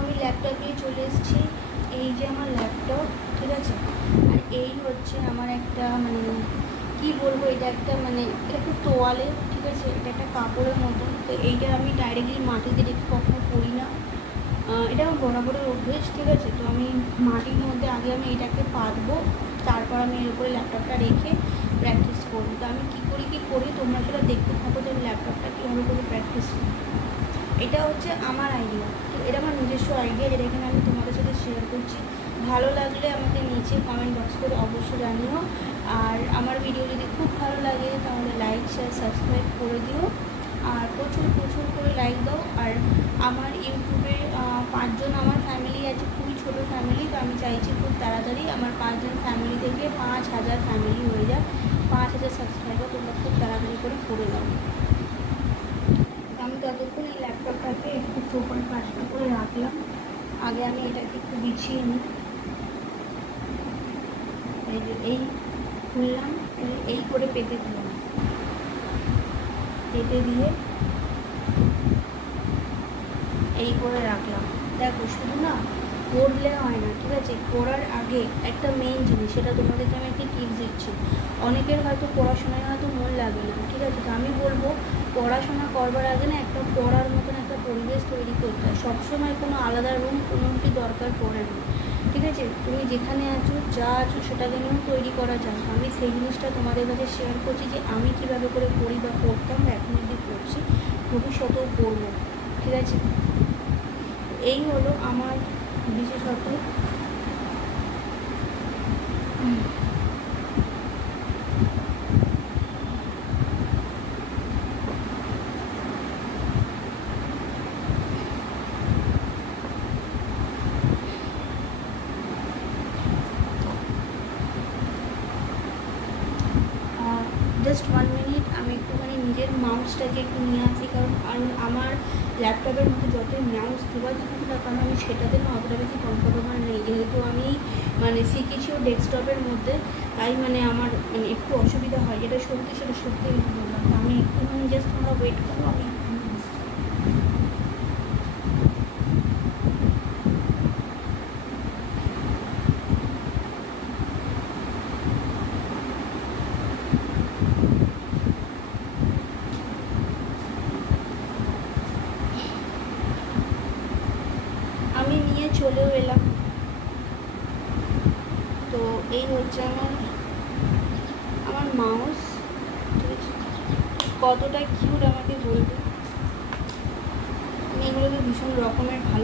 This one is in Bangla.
আমি ল্যাপটপ নিয়ে চলে এসেছি। এই যে আমার ল্যাপটপ, ঠিক আছে। আর এই হচ্ছে আমার একটা মানে কি বলবো, এটা একটা মানে এটা একটু তোয়ালে, ঠিক আছে। এটা একটা কাপড়ের মতন। তো এইটা আমি ডাইরেক্টলি মাটিতে রেখে কখনো পরি না। এটা আমার বরাবরের অভ্যেস, ঠিক আছে। তো আমি মাটির মধ্যে আগে আমি এটাকে পাতবো, তারপর আমি এর উপরে ল্যাপটপটা রেখে প্র্যাকটিস করবো। তো আমি কী করি তোমরা সেটা দেখতে থাকো যে আমি ল্যাপটপটা কীভাবে করে প্র্যাকটিস করি। এটা হচ্ছে আমার আইডিয়া, তো এটা আমার নিজস্ব আইডিয়া, যেটা এখানে আমি তোমাদের সাথে শেয়ার করছি। ভালো লাগলে আমাকে নিচে কমেন্ট বক্স করে অবশ্যই জানিও। আর আমার ভিডিও যদি খুব ভালো লাগে তাহলে লাইক শেয়ার সাবস্ক্রাইব করে দিও, আর প্রচুর প্রচুর করে লাইক দাও। আর আমার ইউটিউবে 5 জন আমার ফ্যামিলি আছে, খুবই ছোটো ফ্যামিলি। তো আমি চাইছি খুব তাড়াতাড়ি আমার 5 জন ফ্যামিলি থেকে 5000 ফ্যামিলি হয়ে যায়। 5000 সাবস্ক্রাইবার তোমরা খুব তাড়াতাড়ি করে দাও। আমি ততক্ষণ এই ল্যাপটপটাকে একটু সোফার পাশটা করে রাখলাম। আগে আমি এটাকে একটু বিছিয়ে নিই। এই যে এই খুললাম, এই করে পেতে দিলাম, পেতে দিয়ে এই করে রাখলাম। দেখো শুধু না পড়লে হয় না, ঠিক আছে। পড়ার আগে একটা মেইন জিনিস, সেটা তোমাদেরকে আমি একটা টিপস দিচ্ছি। অনেকের হয়তো পড়াশোনায় হয়তো মন লাগে না, ঠিক আছে। তো আমি বলবো পড়াশোনা করবার আগে না একটা পড়ার মতন একটা পরিবেশ তৈরি করতে হয়। সবসময় কোনো আলাদা রুম কোনো কি দরকার পড়ে না, ঠিক আছে। তুমি যেখানে আছো যা আছো সেটাকে নিয়েও তৈরি করা যায়। আমি সেই জিনিসটা তোমাদের কাছে শেয়ার করছি যে আমি কীভাবে করে পড়ি বা পড়তাম বা এখন অবধি পড়ছি, ভবিষ্যতেও পড়বো, ঠিক আছে। এই হলো আমার বিশেষত জাস্ট 1 মিনিট আমি একটুখানি নিজের মাউসটাকে একটু নিয়ে আসি, কারণ আমার ল্যাপটপের মধ্যে যতই মাউস দেওয়া থাকুক না কারণ আমি সেটাতে না অতটা বেশি কমফোর্টেবল নেই, যেহেতু আমি মানে শিখেছিও ডেস্কটপের মধ্যে। তাই মানে আমার মানে একটু অসুবিধা হয়, যেটা সত্যি সেটা সত্যি আমি বললাম। তো আমি একটুখানি জাস্ট তোমরা ওয়েট করো, আমি নিয়ে চলেও এলাম। তো এই হচ্ছে আমার মাউস, ঠিক আছে। কতটা কিউট আমাকে বলবে, আমি এগুলোকে ভীষণ রকমের ভালোবাসি।